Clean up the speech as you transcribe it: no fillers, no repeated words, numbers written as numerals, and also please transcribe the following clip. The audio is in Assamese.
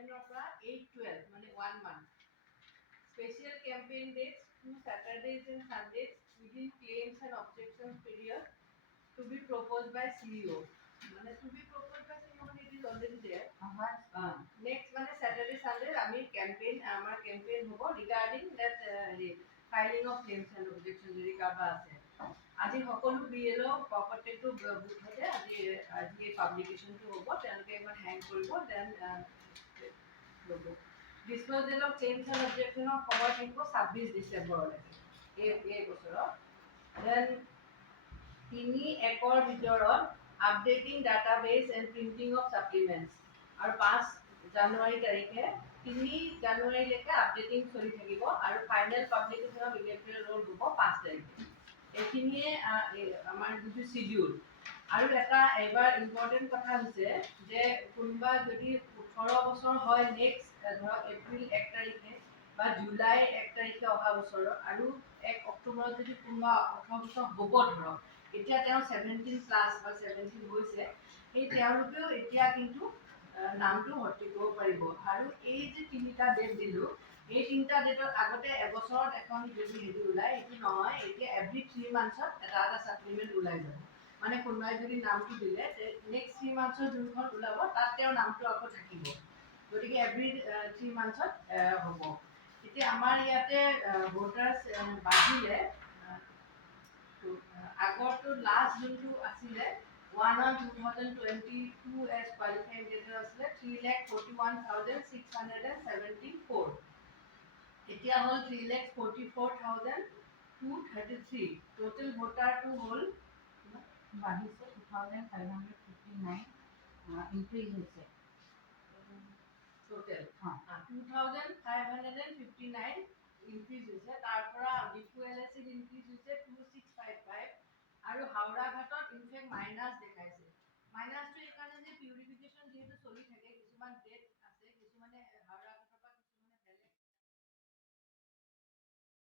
11 পৰা 8-12 মানে 1 month. Special campaign dates 2 Saturdays and Sundays within claims and objections period to be proposed by CEO. মানে to be proposed by CEO মানে it is already there. Next মানে Saturday Sunday আমি campaign আমাৰ campaign হ'ব regarding that filing of claims and objections যদি কাৰোবাৰ আছে। আজি সকলো BLO প্ৰত্যেকটো বুথতে আজি পাব্লিকেশ্যনটো হ'ব তেওঁলোকে এখন হেং কৰিব দেন হ'ব। Disposal of claims and objections সময় থাকিব 26 ডিচেম্বৰলৈকে এই বছৰত। দেন 3 একৰ ভিতৰত updating database and printing of supplements আৰু 5 জানুৱাৰী তাৰিখে 3 জানুৱাৰীলৈকে আপডেটিং চলি থাকিব আৰু final publication of electoral roll হ'ব 5 তাৰিখে। এইখিনিয়ে আমাৰ যিটো শিডিউল। আৰু এটা এবাৰ ইম্পৰ্টেণ্ট কথা হৈছে যে কোনোবা যদি 18 বছৰ হয় নেক্সট ধৰক এপ্ৰিল 1 তাৰিখে বা জুলাই 1 তাৰিখে অহা বছৰৰ আৰু 1 অক্টোবৰত যদি কোনোবা 18 বছৰ হ'ব ধৰক এতিয়া তেওঁ 17 প্লাছ বা 17 হৈছে সেই তেওঁলোকেও এতিয়া কিন্তু নামটো ভৰ্তি কৰিব পাৰিব। আৰু এই যে 3টা ডেট দিলোঁ এই 3টা ডেটত আগতে এবছৰত এখন যদি হেৰি ওলায় এইটো নহয় এতিয়া এভৰি 3 মান্থছত এটা ছাপ্লিমেণ্ট ওলাই যাব। মানে কোনোবাই যদি নামটো দিলে নেক্সট 3 মান্থছৰ যোনখন ওলাব তাত তেওঁৰ নামটো আকৌ থাকিব। গতিকে এভৰি 3 মান্থছত হ'ব। এতিয়া আমাৰ ইয়াতে ভোটাৰ্ছ বাঢ়িলে আগৰটো লাষ্ট যোনটো আছিলে 1/1/2022 এজ কোৱালিফাইং ডেটা আছিলে 3,41,674। এতিয়া হ'ল 3,44,233। টোটেল ভোটাৰটো হ'ল বাঢ়িছে 2,559 ইনক্ৰিজ হৈছে। টোটেল 2,559 ইনক্ৰিজ হৈছে। তাৰ পৰা ডিপু LSC ইনক্ৰিজ হৈছে 2655 আৰু হাওৰা ঘাটত ইনফেক্ট মাইনাছ দেখাইছে। মাইনাছটো